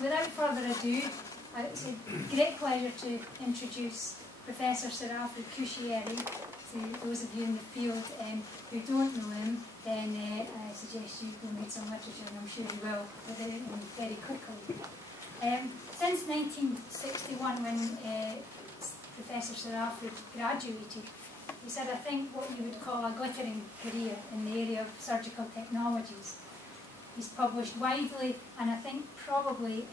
So without further ado, it's a great pleasure to introduce Professor Sir Alfred Cuschieri. To those of you in the field who don't know him, then I suggest you go and read some literature, and I'm sure you will very quickly. Since 1961, when Professor Sir Alfred graduated, he said, I think, what you would call a glittering career in the area of surgical technologies. He's published widely, and I think probably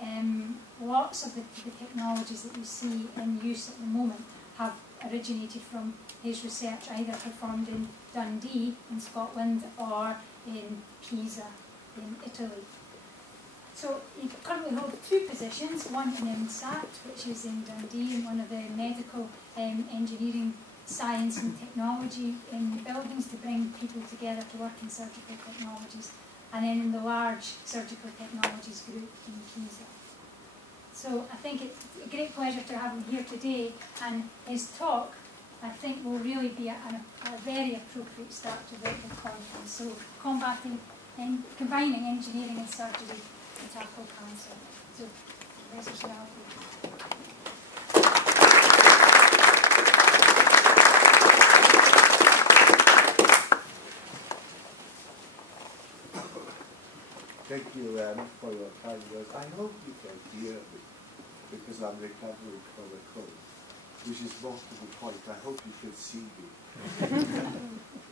lots of the technologies that you see in use at the moment have originated from his research, either performed in Dundee in Scotland or in Pisa in Italy. So he currently holds two positions, one in MSAT, which is in Dundee, and one of the medical engineering, science and technology in buildings to bring people together to work in surgical technologies, and then in the large surgical technologies group in Pisa. So I think it's a great pleasure to have him here today, and his talk, I think, will really be a very appropriate start to the conference. So combining engineering and surgery to tackle cancer. So, Professor Sir Alfred. Thank you for your kind words. I hope you can hear me, because I'm recovering from a cold, which is more to the point. I hope you can see me.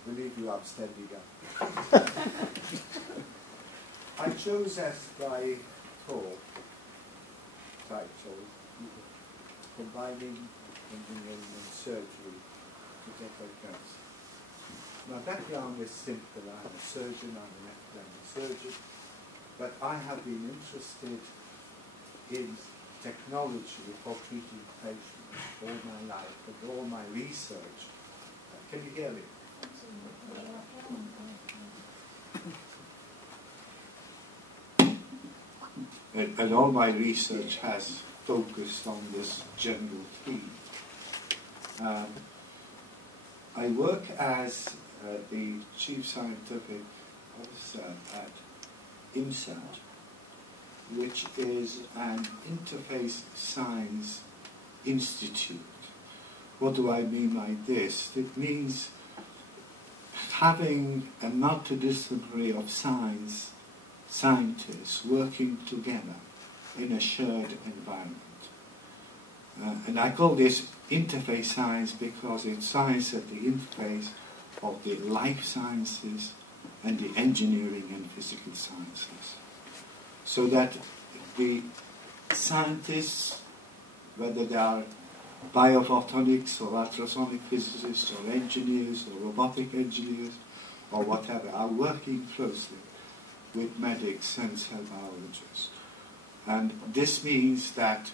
Believe you, I'm standing up. I chose as my talk title, Combining Engineering and Surgery to Tackle Cancer. My background is simple. I'm a surgeon, I'm an academic surgeon, but I have been interested in technology for treating patients all my life, and all my research. Can you hear me? And all my research has focused on this general theme. I work as the Chief Scientific Officer at IMSAT, which is an interface science institute. What do I mean by this? It means having a multidisciplinary of scientists working together in a shared environment. And I call this interface science because it's science at the interface of the life sciences and the engineering and physical sciences. So that the scientists, whether they are biophotonics or ultrasonic physicists or engineers or robotic engineers or whatever, are working closely with medics and cell biologists. And this means that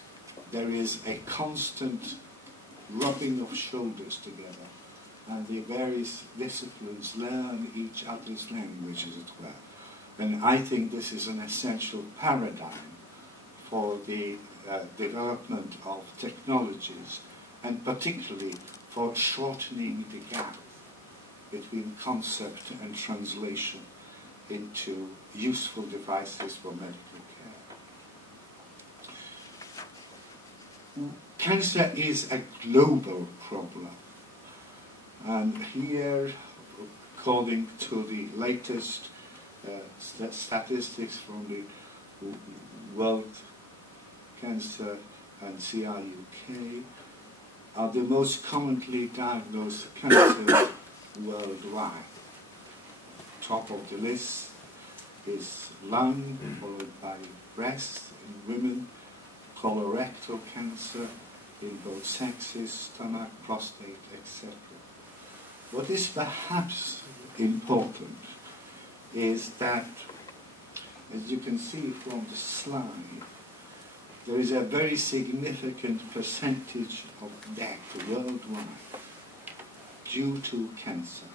there is a constant rubbing of shoulders together, and the various disciplines learn each other's languages as well. And I think this is an essential paradigm for the development of technologies, and particularly for shortening the gap between concept and translation into useful devices for medical care. Cancer is a global problem. And here, according to the latest statistics from the World Cancer and CRUK, are the most commonly diagnosed cancers worldwide. Top of the list is lung, followed by breast in women, colorectal cancer in both sexes, stomach, prostate, etc. What is perhaps important is that, as you can see from the slide, there is a very significant percentage of death worldwide due to cancer.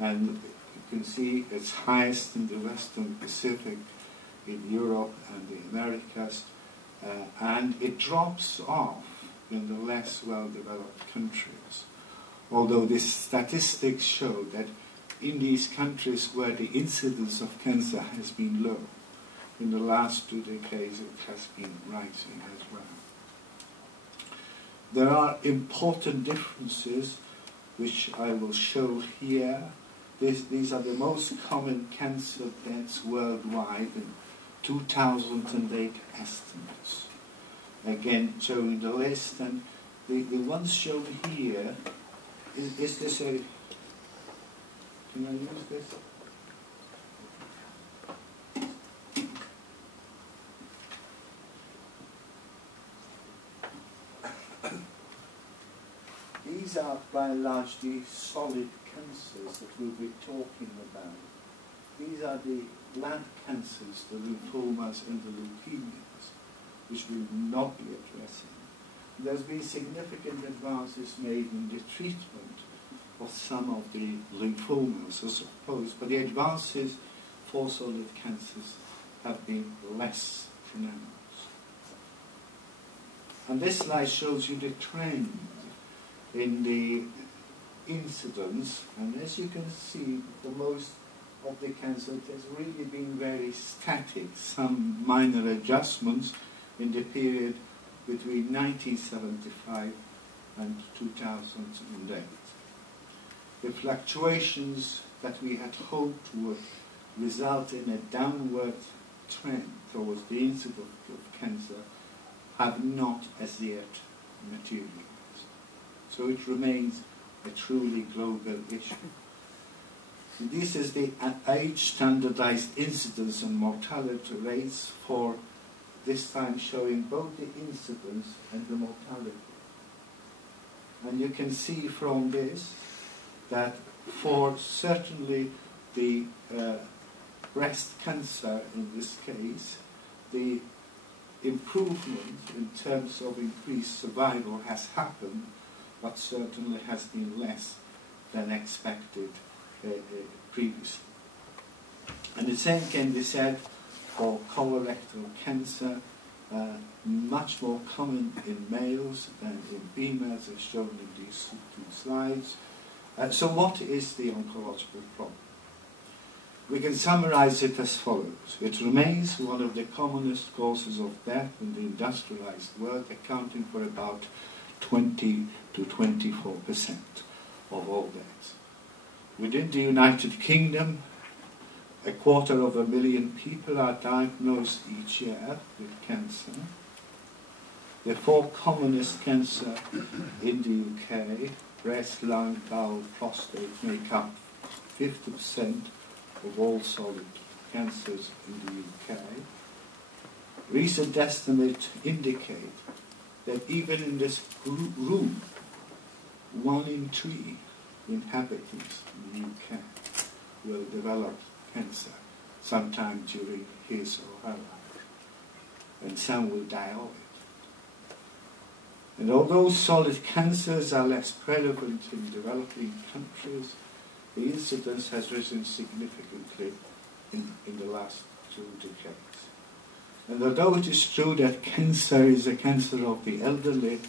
And you can see it's highest in the Western Pacific, in Europe and the Americas, and it drops off in the less well-developed countries. Although the statistics show that in these countries where the incidence of cancer has been low, in the last 2 decades it has been rising as well. There are important differences which I will show here. These are the most common cancer deaths worldwide in 2008 estimates. Again, showing the list, and the ones shown here, is this a, can I use this? These are by and large the solid cancers that we'll be talking about. These are the blood cancers, the lymphomas and the leukemias, which we will not be addressing. There's been significant advances made in the treatment of some of the lymphomas, I suppose, but the advances for solid cancers have been less pronounced. And this slide shows you the trend in the incidence, and as you can see, for most of the cancer it has really been very static, some minor adjustments in the period between 1975 and 2008. The fluctuations that we had hoped would result in a downward trend towards the incidence of cancer have not as yet materialized. So it remains a truly global issue. This is the age-standardized incidence and mortality rates for this time showing both the incidence and the mortality. And you can see from this that for certainly the breast cancer in this case, the improvement in terms of increased survival has happened, but certainly has been less than expected previously. And the same can be said for colorectal cancer, much more common in males than in females, as shown in these 2 slides. So what is the oncological problem? We can summarize it as follows. It remains one of the commonest causes of death in the industrialized world, accounting for about 20 to 24% of all deaths. Within the United Kingdom, 250,000 people are diagnosed each year with cancer. The 4 commonest cancers in the UK, breast, lung, bowel, prostate, make up 50% of all solid cancers in the UK. Recent estimates indicate that even in this room, 1 in 3 inhabitants in the UK will develop cancer sometime during his or her life, and some will die of it. And although solid cancers are less prevalent in developing countries, the incidence has risen significantly in the last 2 decades. And although it is true that cancer is a cancer of the elderly,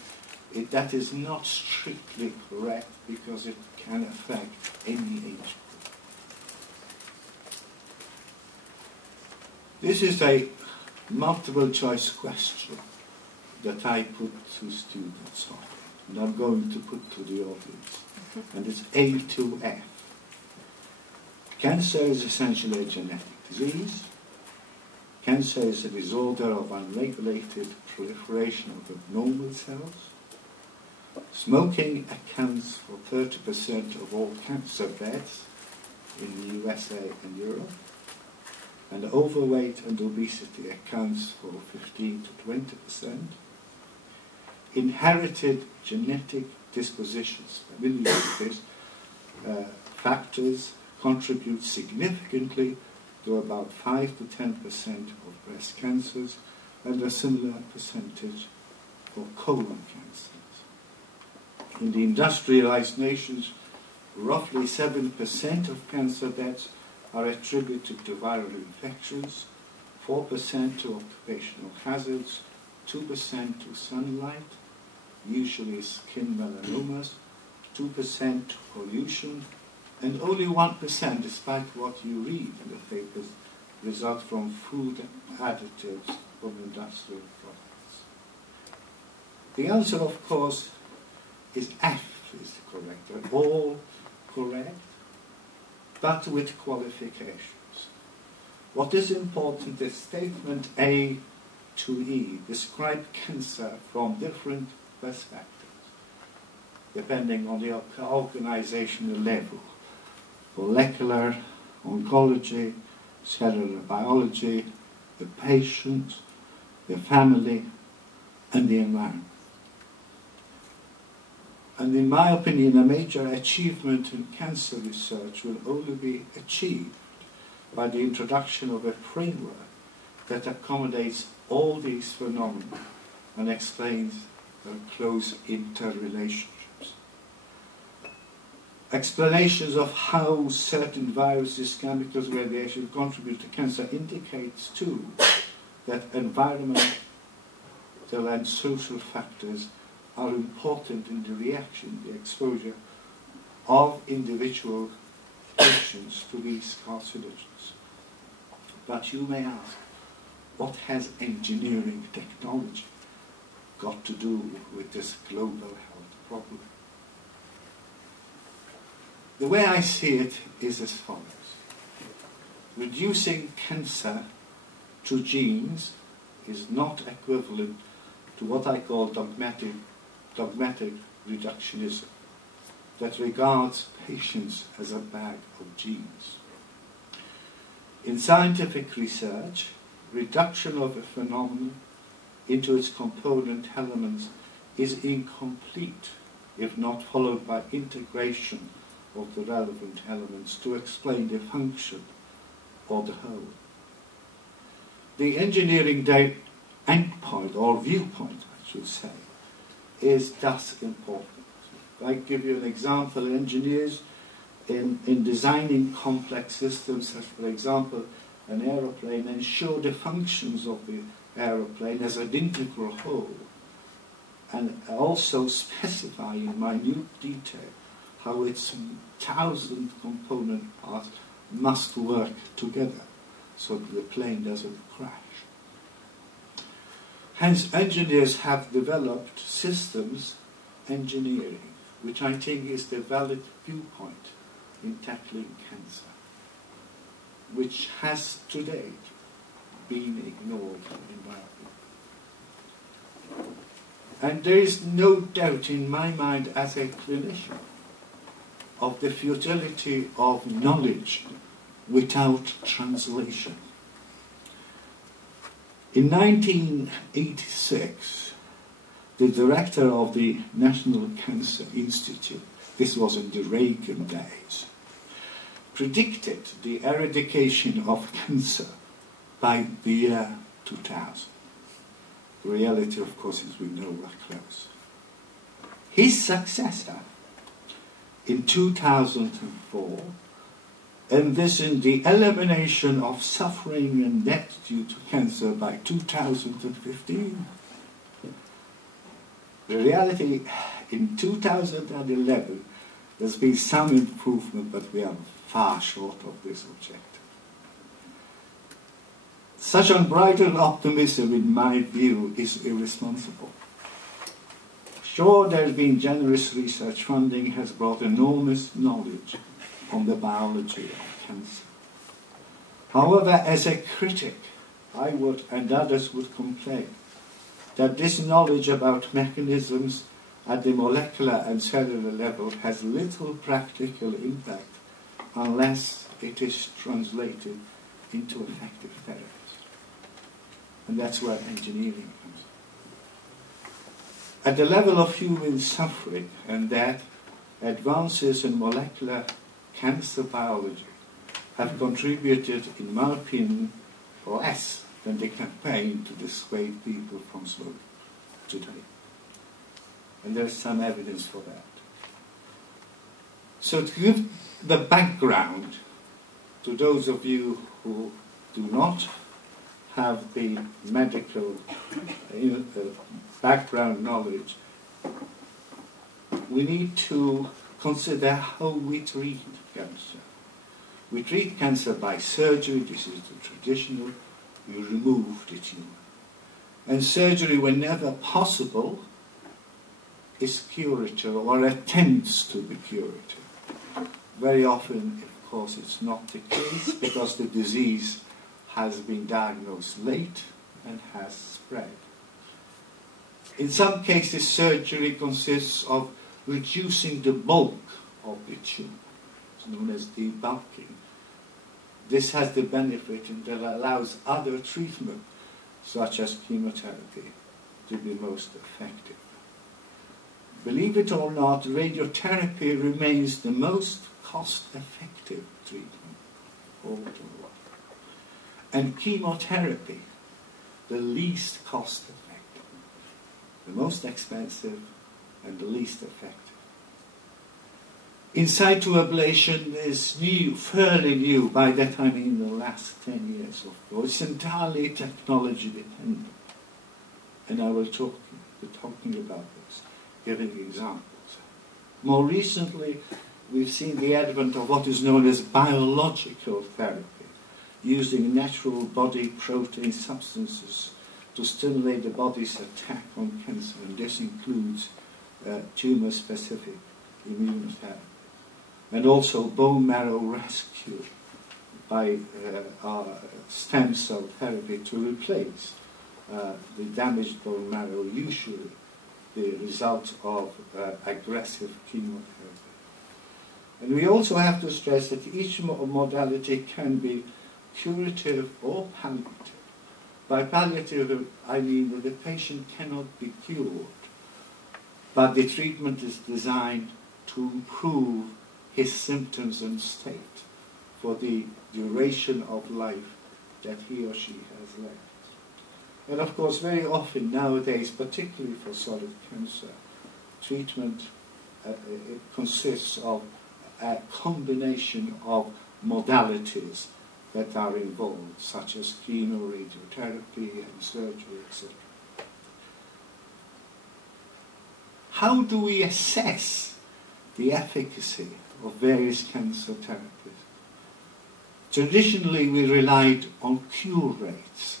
that is not strictly correct, because it can affect any age group. This is a multiple choice question that I put to students often, and I'm going to put to the audience. And it's A to F. Cancer is essentially a genetic disease. Cancer is a disorder of unregulated proliferation of abnormal cells. Smoking accounts for 30% of all cancer deaths in the USA and Europe. And overweight and obesity accounts for 15 to 20%. Inherited genetic dispositions, familiar with this, factors contribute significantly to about 5 to 10% of breast cancers, and a similar percentage for colon cancers. In the industrialized nations, roughly 7% of cancer deaths are attributed to viral infections, 4% to occupational hazards, 2% to sunlight, usually skin melanomas, 2% to pollution, and only 1%, despite what you read in the papers, result from food additives from industrial products? The answer, of course, is F is correct. All correct, but with qualifications. What is important is statement A to E describe cancer from different perspectives, depending on the organizational level: molecular, oncology, cellular biology, the patient, the family, and the environment. And in my opinion, a major achievement in cancer research will only be achieved by the introduction of a framework that accommodates all these phenomena and explains their close interrelationships. Explanations of how certain viruses, chemicals, radiation contribute to cancer indicates too that environmental and social factors are important in the reaction, the exposure of individual patients to these carcinogens. But you may ask, what has engineering technology got to do with this global health problem? The way I see it is as follows. Reducing cancer to genes is not equivalent to what I call dogmatic reductionism that regards patients as a bag of genes. In scientific research, reduction of a phenomenon into its component elements is incomplete if not followed by integration of the relevant elements to explain the function or the whole. The engineering endpoint, or viewpoint, I should say, is thus important. I give you an example. Engineers in designing complex systems, such for example an aeroplane, ensure the functions of the aeroplane as an integral whole, and also specify in minute detail how its 1,000 component parts must work together so that the plane doesn't crash. Hence, engineers have developed systems engineering, which I think is the valid viewpoint in tackling cancer, which has to date been ignored in my opinion. And there is no doubt in my mind as a clinician of the futility of knowledge without translation. In 1986, the director of the National Cancer Institute, this was in the Reagan days, predicted the eradication of cancer by the year 2000. The reality, of course, is we know we're close. His successor, in 2004, envisioned the elimination of suffering and death due to cancer by 2015. The reality, in 2011, there's been some improvement, but we are far short of this objective. Such unbridled optimism, in my view, is irresponsible. Sure, there's been generous research funding, has brought enormous knowledge on the biology of cancer. However, as a critic, I would, and others would complain, that this knowledge about mechanisms at the molecular and cellular level has little practical impact unless it is translated into effective therapies. And that's where engineering comes in. At the level of human suffering, and that advances in molecular cancer biology have contributed, in my opinion, less than the campaign to dissuade people from smoking today. And there's some evidence for that. So to give the background to those of you who do not have the medical background knowledge, we need to consider how we treat cancer. We treat cancer by surgery. This is the traditional. We remove the tumor. And surgery, whenever possible, is curative or attempts to be curative. Very often, of course, it's not the case because the disease has been diagnosed late and has spread. In some cases, surgery consists of reducing the bulk of the tumor. It's known as debulking. This has the benefit that allows other treatment, such as chemotherapy, to be most effective. Believe it or not, radiotherapy remains the most cost-effective treatment all the world. And chemotherapy, the least cost-effective. The most expensive and the least effective. In situ ablation is new, fairly new, by that I mean the last 10 years of course. It's entirely technology dependent. And I will be talking about this, giving examples. More recently, we've seen the advent of what is known as biological therapy, using natural body protein substances to stimulate the body's attack on cancer, and this includes tumor-specific immunotherapy, and also bone marrow rescue by stem cell therapy to replace the damaged bone marrow, usually the result of aggressive chemotherapy. And we also have to stress that each modality can be curative or palliative. By palliative, I mean that the patient cannot be cured, but the treatment is designed to improve his symptoms and state for the duration of life that he or she has left. And of course, very often nowadays, particularly for solid cancer, treatment it consists of a combination of modalities that are involved, such as chemoradiotherapy and surgery, etc. How do we assess the efficacy of various cancer therapies? Traditionally, we relied on cure rates,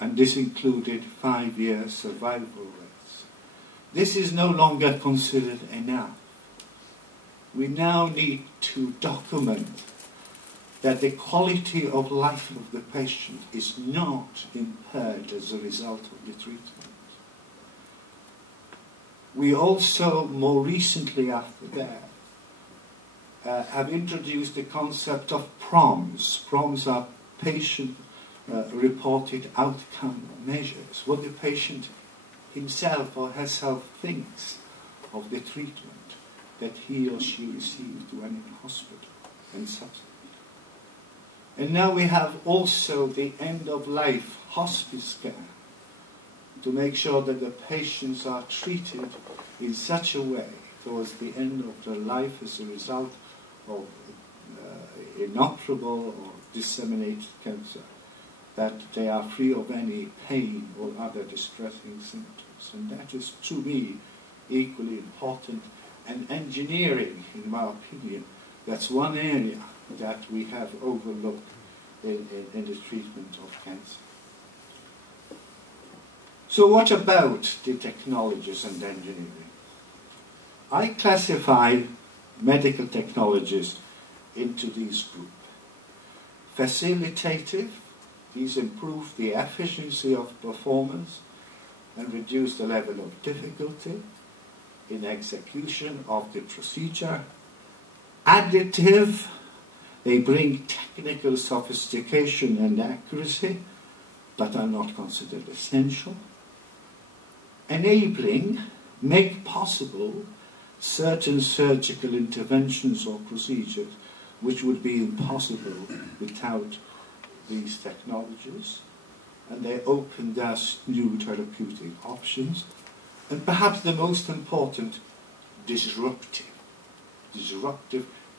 and this included 5-year survival rates. This is no longer considered enough. We now need to document that the quality of life of the patient is not impaired as a result of the treatment. We also, more recently after that, have introduced the concept of PROMs. PROMs are patient-reported outcome measures, what the patient himself or herself thinks of the treatment that he or she received when in hospital and subsequently. And now we have also the end-of-life hospice care to make sure that the patients are treated in such a way towards the end of their life as a result of inoperable or disseminated cancer, that they are free of any pain or other distressing symptoms. And that is, to me, equally important. And engineering, in my opinion, that's one area that we have overlooked in the treatment of cancer. So what about the technologies and engineering? I classify medical technologies into these groups. Facilitative, these improve the efficiency of performance and reduce the level of difficulty in execution of the procedure. Additive, they bring technical sophistication and accuracy, but are not considered essential. Enabling, make possible certain surgical interventions or procedures which would be impossible without these technologies, and they open thus new therapeutic options. And perhaps the most important, disruptive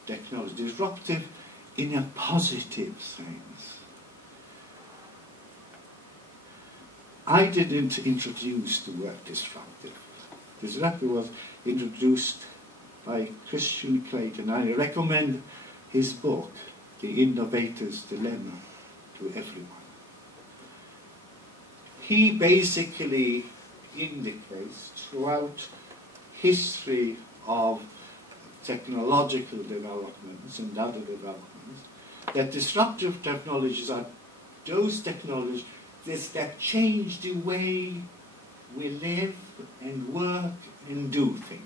technology. Disruptive in a positive sense. I didn't introduce the word disruptive. Disruptive was introduced by Christian Clayton. I recommend his book, The Innovator's Dilemma, to everyone. He basically indicates throughout history of technological developments and other developments that disruptive technologies are those technologies that change the way we live and work and do things.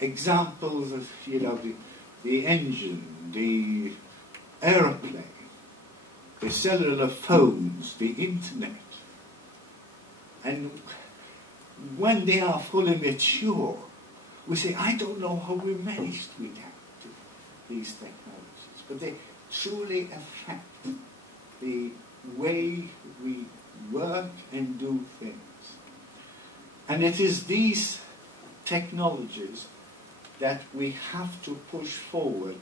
Examples of, the engine, the aeroplane, the cellular phones, the internet. And when they are fully mature, we say, I don't know how we managed to adapt to these technologies, but they truly affect the way we work and do things. And it is these technologies that we have to push forward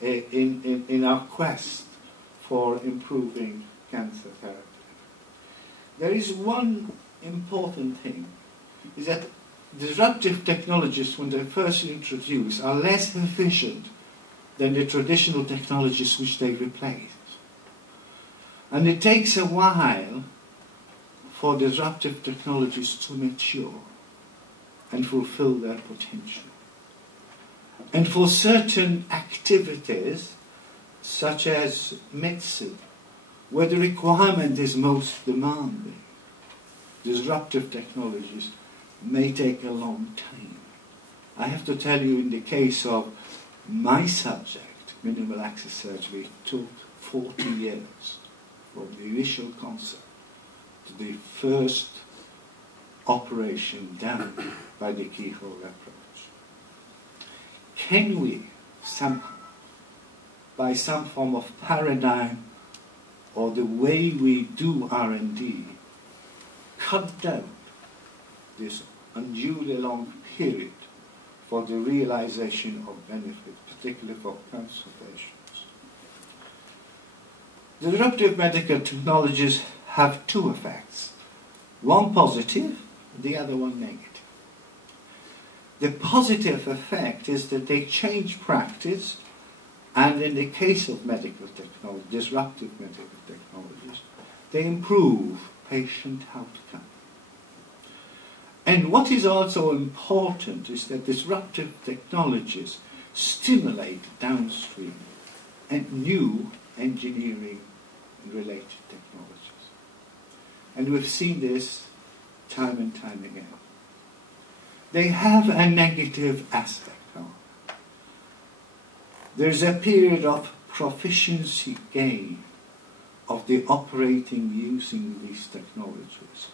in our quest for improving cancer therapy. There is one important thing, is that disruptive technologies, when they're first introduced, are less efficient than the traditional technologies which they replace. And it takes a while for disruptive technologies to mature and fulfill their potential. And for certain activities, such as medicine, where the requirement is most demanding, disruptive technologies may take a long time. I have to tell you, in the case of my subject, minimal access surgery, it took 40 years from the initial concept to the first operation done by the keyhole approach. Can we somehow, by some form of paradigm or the way we do R&D, cut down this unduly long period for the realization of benefit, particularly for cancer patients? Disruptive medical technologies have two effects, one positive, the other one negative. The positive effect is that they change practice, and in the case of medical technology, disruptive medical technologies, they improve patient outcome. And what is also important is that disruptive technologies stimulate downstream and new engineering related technologies. And we've seen this time and time again. They have a negative aspect, however. There's a period of proficiency gain of the operating using these technologies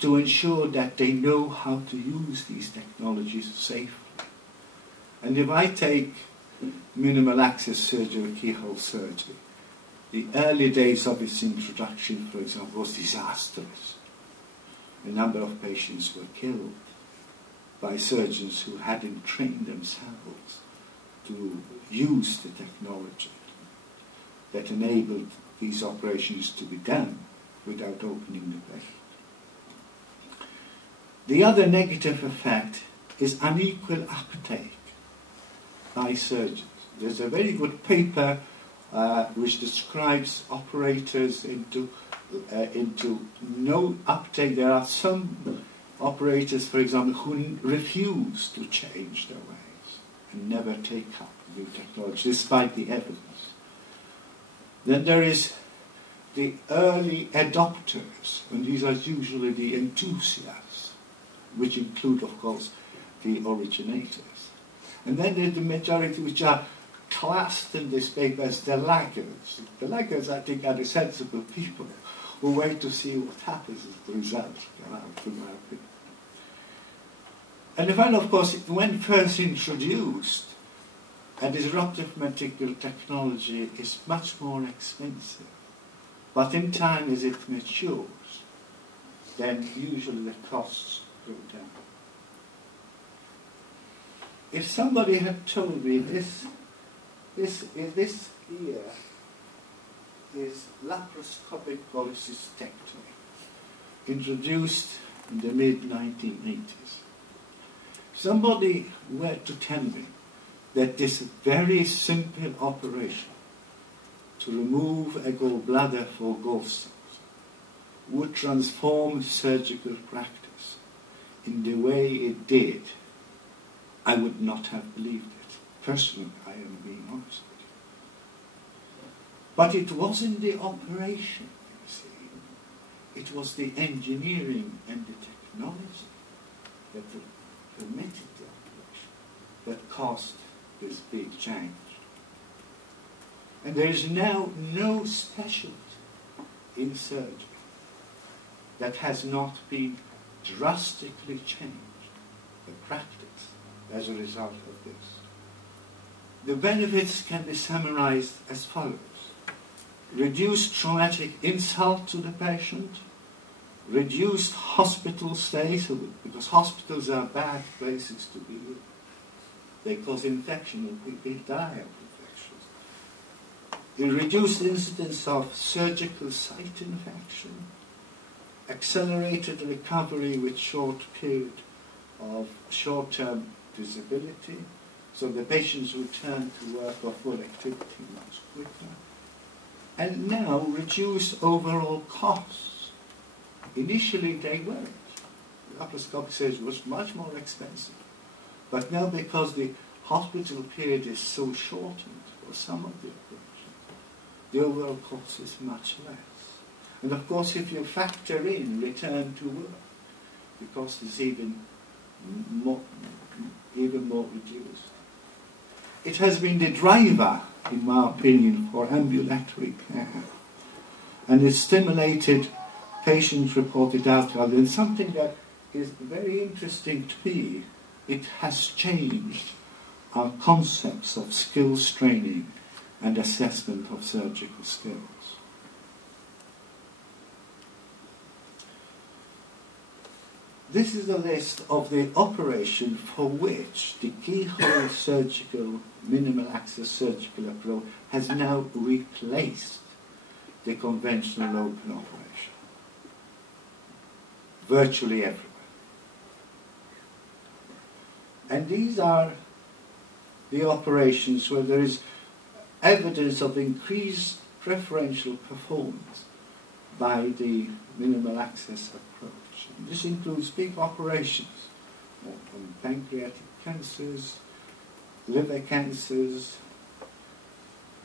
to ensure that they know how to use these technologies safely. And if I take minimal access surgery, keyhole surgery, the early days of its introduction, for example, was disastrous. A number of patients were killed by surgeons who hadn't trained themselves to use the technology that enabled these operations to be done without opening the patient. The other negative effect is unequal uptake by surgeons. There's a very good paper which describes operators into no uptake. There are some operators, for example, who refuse to change their ways and never take up new technology, despite the evidence. Then there is the early adopters, and these are usually the enthusiasts, which include, of course, the originators. And then there's the majority which are classed in this paper as the laggards. The laggards, I think, are the sensible people who wait to see what happens as the results come out, in my opinion. And then, of course, when first introduced, a disruptive medical technology is much more expensive. But in time, as it matures, then usually the costs go down. If somebody had told me this here is laparoscopic cholecystectomy, introduced in the mid-1980s. somebody were to tell me that this very simple operation to remove a gallbladder for gallstones would transform surgical practice in the way it did, I would not have believed it. Personally, I am being honest with you. But it wasn't the operation, you see. It was the engineering and the technology that permitted the operation that caused this big change. And there is now no specialty in surgery that has not been drastically changed, the practice, as a result of this. The benefits can be summarized as follows. Reduced traumatic insult to the patient, reduced hospital stays, because hospitals are bad places to be in. They cause infection and people die of infections. The reduced incidence of surgical site infection, accelerated recovery with short period of short-term disability, so the patients return to work or full activity much quicker. And now reduce overall costs. Initially they weren't. Laparoscopic surgery was much more expensive. But now because the hospital period is so shortened for some of the operations, the overall cost is much less. And of course if you factor in return to work, the cost is even more reduced. It has been the driver, in my opinion, for ambulatory care. And it stimulated patient-reported outcomes. And something that is very interesting to me, it has changed our concepts of skills training and assessment of surgical skills. This is a list of the operation for which the keyhole surgical, minimal access surgical approach has now replaced the conventional open operation. Virtually everywhere. And these are the operations where there is evidence of increased preferential performance by the minimal access approach. And this includes big operations on pancreatic cancers, liver cancers,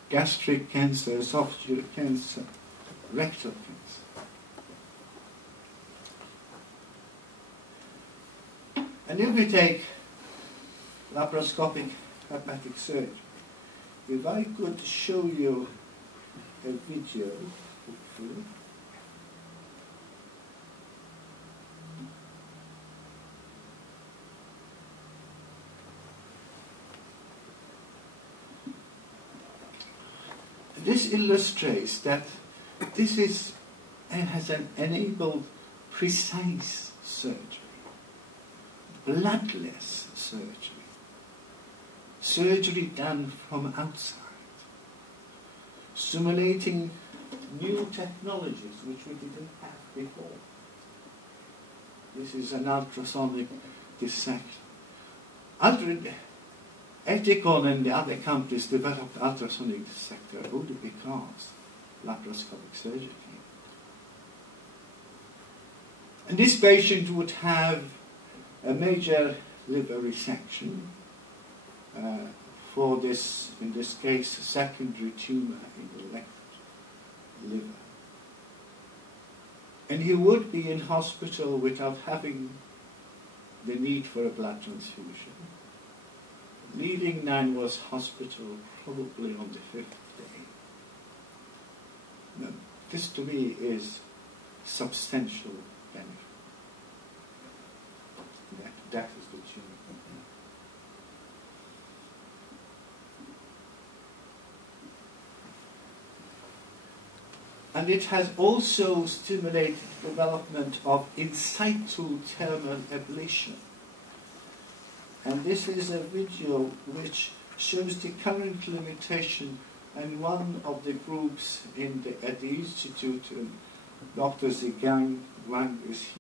gastric cancer, esophageal cancer, rectal cancer. And if we take laparoscopic hepatic surgery, if I could show you a video, hopefully. This illustrates that this has enabled precise surgery, bloodless surgery, surgery done from outside, simulating new technologies which we didn't have before. This is an ultrasonic dissection. Ethicon and the other companies developed ultrasonic dissector only because laparoscopic surgery came. And this patient would have a major liver resection for this, in this case, a secondary tumor in the left liver. And he would be in hospital without having the need for a blood transfusion. Leaving Nanwas Hospital probably on the 5th day. Now, this to me is substantial benefit. That is the tumor. And it has also stimulated the development of in situ thermal ablation. And this is a video which shows the current limitation, and one of the groups at the Institute, Dr. Zhigang Wang is here.